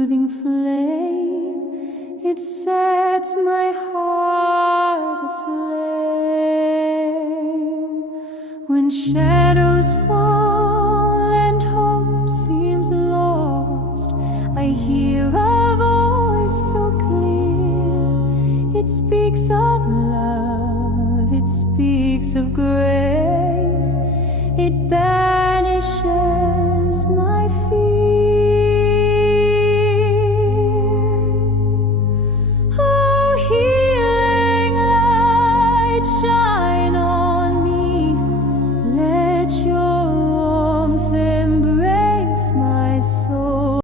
soothing flame. It sets my heart aflame. When shadows fall and hope seems lost, I hear a voice so clear. It speaks of love, it speaks of grace. It beckons